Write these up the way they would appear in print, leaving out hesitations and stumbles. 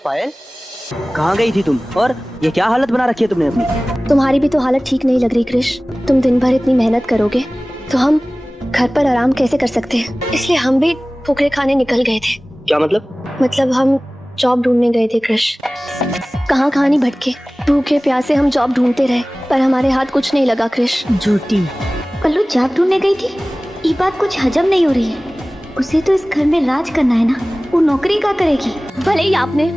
पायल, कहाँ गई थी तुम और ये क्या हालत बना रखी है तुमने अपनी? तुम्हारी भी तो हालत ठीक नहीं लग रही क्रिश। तुम दिन भर इतनी मेहनत करोगे तो हम घर पर आराम कैसे कर सकते हैं, इसलिए हम भी फुकरे खाने निकल गए थे। क्या मतलब? मतलब हम जॉब ढूंढने गए थे क्रिश। कहाँ कहाँ नहीं भटके, भूखे प्यासे हम जॉब ढूंढते रहे पर हमारे हाथ कुछ नहीं लगा क्रिश। झूठी कल्लू जॉब ढूंढने गई थी, ये बात कुछ हजम नहीं हो रही है। उसे तो इस घर में राज करना है ना, वो नौकरी क्या करेगी? भले ही आपने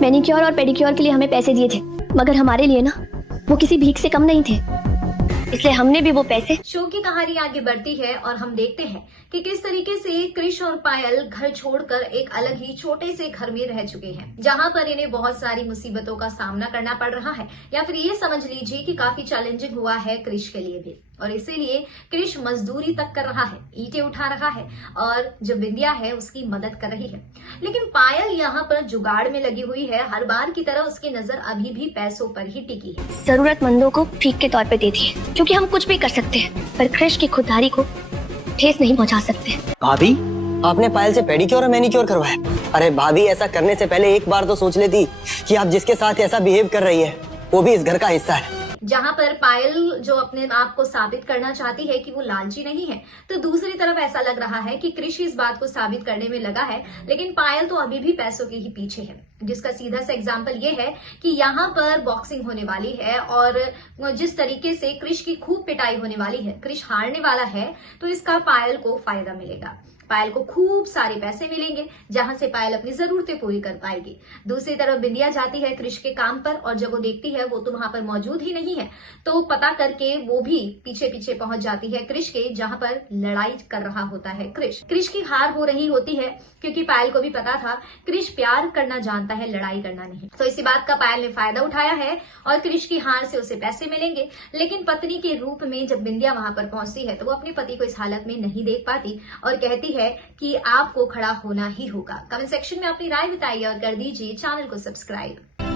मैनिक्योर और पेडिक्योर के लिए हमें पैसे दिए थे मगर हमारे लिए ना वो किसी भीख से कम नहीं थे, इसलिए हमने भी वो पैसे। शो की कहानी आगे बढ़ती है और हम देखते हैं कि किस तरीके से क्रिश और पायल घर छोड़कर एक अलग ही छोटे से घर में रह चुके हैं, जहां पर इन्हें बहुत सारी मुसीबतों का सामना करना पड़ रहा है, या फिर ये समझ लीजिए कि काफी चैलेंजिंग हुआ है क्रिश के लिए भी। और इसीलिए क्रिश मजदूरी तक कर रहा है, ईंटें उठा रहा है और जो बिंदिया है उसकी मदद कर रही है। लेकिन पायल यहाँ पर जुगाड़ में लगी हुई है, हर बार की तरह उसकी नजर अभी भी पैसों पर ही टिकी है। जरूरतमंदों को भीख के तौर पे देती है क्योंकि हम कुछ भी कर सकते हैं पर क्रिश की खुददारी को ठेस नहीं पहुंचा सकते। भाभी, आपने पायल से पेडिक्योर और मैनिक्योर करवाया? अरे भाभी, ऐसा करने से पहले एक बार तो सोच लेती कि आप जिसके साथ ऐसा बिहेव कर रही है वो भी इस घर का हिस्सा है। जहां पर पायल जो अपने आप को साबित करना चाहती है कि वो लालची नहीं है, तो दूसरी तरफ ऐसा लग रहा है कि क्रिश इस बात को साबित करने में लगा है, लेकिन पायल तो अभी भी पैसों के ही पीछे है। जिसका सीधा सा एग्जाम्पल ये है कि यहाँ पर बॉक्सिंग होने वाली है और जिस तरीके से क्रिश की खूब पिटाई होने वाली है, क्रिश हारने वाला है, तो इसका पायल को फायदा मिलेगा। पायल को खूब सारे पैसे मिलेंगे जहां से पायल अपनी जरूरतें पूरी कर पाएगी। दूसरी तरफ बिंदिया जाती है क्रिश के काम पर और जब वो देखती है वो तो वहां पर मौजूद ही नहीं है, तो पता करके वो भी पीछे पीछे पहुंच जाती है क्रिश के, जहां पर लड़ाई कर रहा होता है क्रिश। क्रिश की हार हो रही होती है क्योंकि पायल को भी पता था क्रिश प्यार करना जानता है, लड़ाई करना नहीं। तो इसी बात का पायल ने फायदा उठाया है और क्रिश की हार से उसे पैसे मिलेंगे। लेकिन पत्नी के रूप में जब बिंदिया वहां पर पहुंचती है तो वो अपने पति को इस हालत में नहीं देख पाती और कहती है कि आपको खड़ा होना ही होगा। कमेंट सेक्शन में अपनी राय बताइए और कर दीजिए चैनल को सब्सक्राइब।